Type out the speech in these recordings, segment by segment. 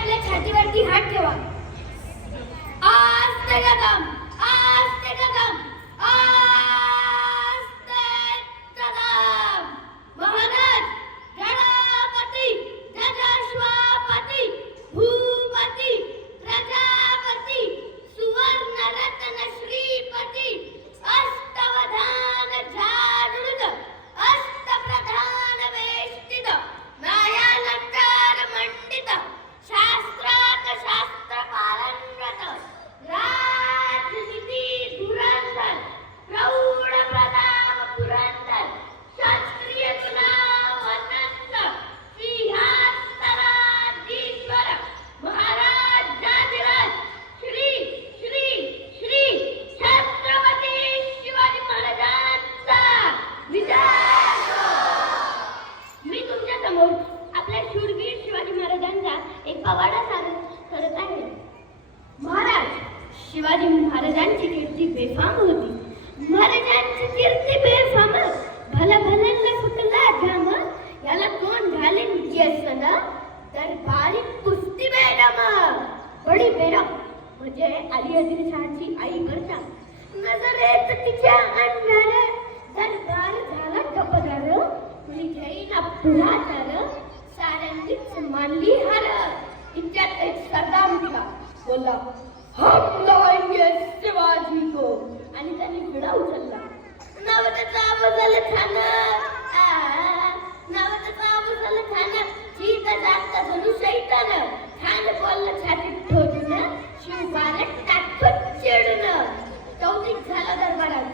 आपल्या छातीवरती हात ठेवा. आस्ते कदम आस्ते कदम आस्ते समोर आपल्या शूरवीर शिवाजी महाराजांचा एक पवाडा सादर करत आहे. महाराज शिवाजी महाराजांची कीर्ती बेफाम होती. महाराजांची कीर्ती बेफाम. भला भल्यांना फुटला घाम याला कोण घालीन ना तर बारीक कुस्ती मॅडम. बडी बेडम म्हणजे अली आदिलशहाची आई करता. नजरेत तिच्या अंधार दरबार झाला गपदार कुणी घेईना पुढाकार साऱ्यांनीच मानली हार. तिच्यात एक सरदार उठला बोलला हम लाएंगे शिवाजी को आणि त्यांनी विडा उचलला. नवत्याचा आवाजाला खान. नवत्याचा आवाजाला खान. चीत जास्त धनु शैतान खान बोललं छातीत ठोकून शिवबाला टाकत चिडून. चौथीत झाला दरबारात.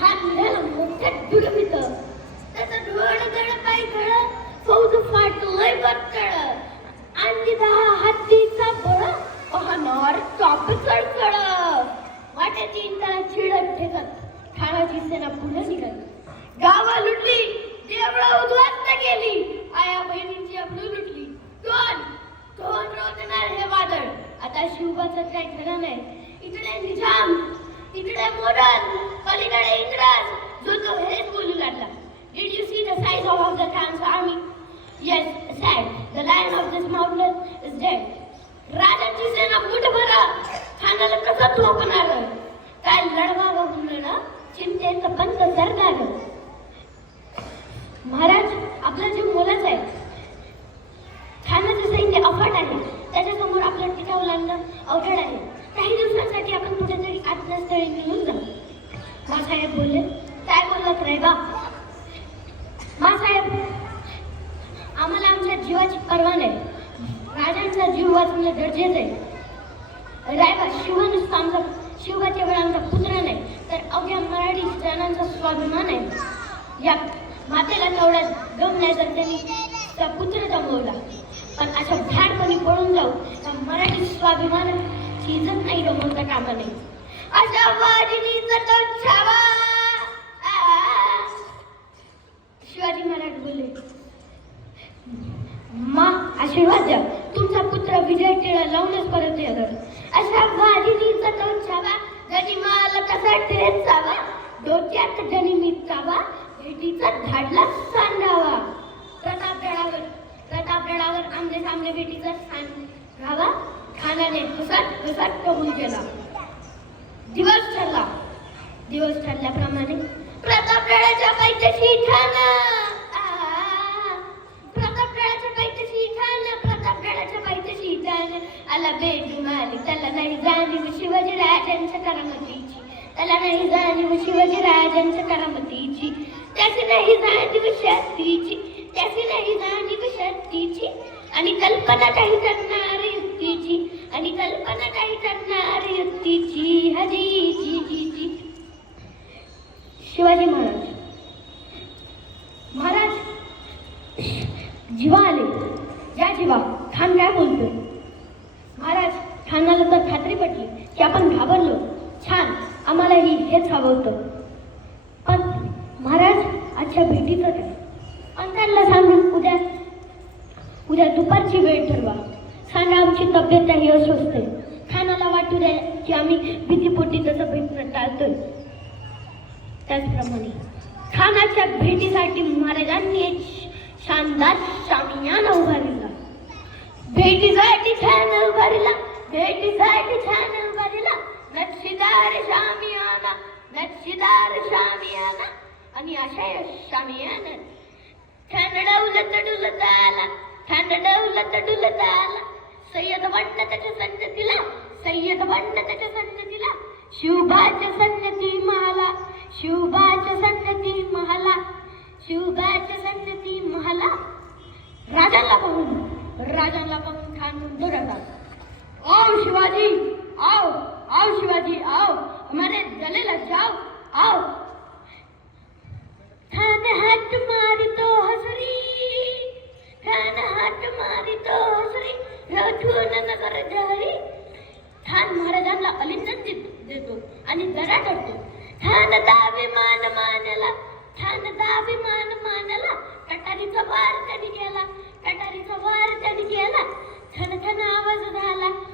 हा निघाला मोठ्या दुर्मित त्यांना पुढे निघाली. गावा लुटली देवळा उद्ध्वस्त केली. आया बहिणींची आपली लुटली. कोण? कोण रोजणार हे वादळ? आता शिवबाचं काय खरं नाही. इकडे निजाम इकडे मोडन पलीकडे इंग्रज. जो तो हेच बोलू लागला. Did you see the size of the Khan's army? आत्मस्थळी निघून जाऊ. मासाहेब बोलले काय बोलत नाही बा? मासाहेब आम्हाला आमच्या जीवाची पर्वा नाही. राजांचा जीव वाचवणं गरजेचं आहे. रायबा शिव नुसतं आमचा शिवबा केवळ आमचा पुत्र नाही तर अवघ्या मराठी जणांचा स्वाभिमान आहे. या मातेला तेवढा गम नाही तर त्यांनी त्या पुत्र जमवला पण अशा भ्याडपणी पळून जाऊ त्या मराठी स्वाभिमानाची इज्जत नाही गमवता कामा नाही अशा वाजिनीचा तो छावा. शिवाजी महाराज बोलले मा आशीर्वाद द्या. तुमचा पुत्र विजय टिळा लावूनच परत येणार अशा वाजिनीचा तो छावा गनिमाला कसा ठेचावा डोक्यात गनिमीत चावा. भेटीचा धाडला सांडावा प्रतापगडावर प्रतापगडावर आमने सामने भेटीचा स्थान रावा. खानाने हसत हसत कबूल केला. दिवस ठरला. दिवस ठरल्याप्रमाणे प्रतापगडाच्या पैठशी ठाण प्रतापगडाच्या पैठशी ठाण प्रतापगडाच्या पैठशी ठाण आला बेजुमारी त्याला नाही जाणीव शिवाजी राजांच्या करामतीची. त्याला नाही जाणीव शिवाजी राजांच्या करामतीची. त्याची नाही जाणीव शक्तीची. त्याची नाही जाणीव शक्तीची. आणि कल्पना काही करणारे आणि कल्पना काही करणार युक्तीची? हजीची जी शिवाजी महाराज. महाराज जीवा आले. या जीवा खान काय बोलतो महाराज खानाला तर खात्री पटली की आपण घाबरलो. छान आम्हालाही हेच हवं होतं. पण महाराज आजच्या भेटीचं काय? अंतरला सांगून उद्या उद्या दुपारची वेळ ठरवा. सांगा आमची तब्येत काही अस्वस्थ आहे. खानाला वाटू द्या की आम्ही भीतीपोटी तसं भेटणं टाळतोय. त्याचप्रमाणे खानाच्या भेटीसाठी महाराजांनी एक शानदार शामियाना उभारिला. भेटीसाठी छान उभारिला भेटीसाठी छान उभारिला. नक्षीदार शामियाना नक्षीदार शामियाना. आणि अशा शामियान शामियाना थंडवलं डुलत आला थंडवलं डुलत आला. सय्यद बंड त्याच्या संगतीला सय्यद बंड त्याच्या संगतीला शिवबाच्या संगती महाला शिवबाच्या संगती महाला शिवबाच्या संगती महाला. राजाला पाहून राजाला पाहून खान दुरतात म्हणजे आओ शिवाजी आओ आओ शिवाजी आओ हमारे गले लग जाओ आओ. खान हाथ रथून नगर खान महाराजांना अलिंगन देतो आणि जरा करतो. खान दाभिमान मानला खान दाभिमान मानला. कटारीचा वार त्यांनी केला कटारीचा वार त्यांनी केला. खन खन आवाज झाला.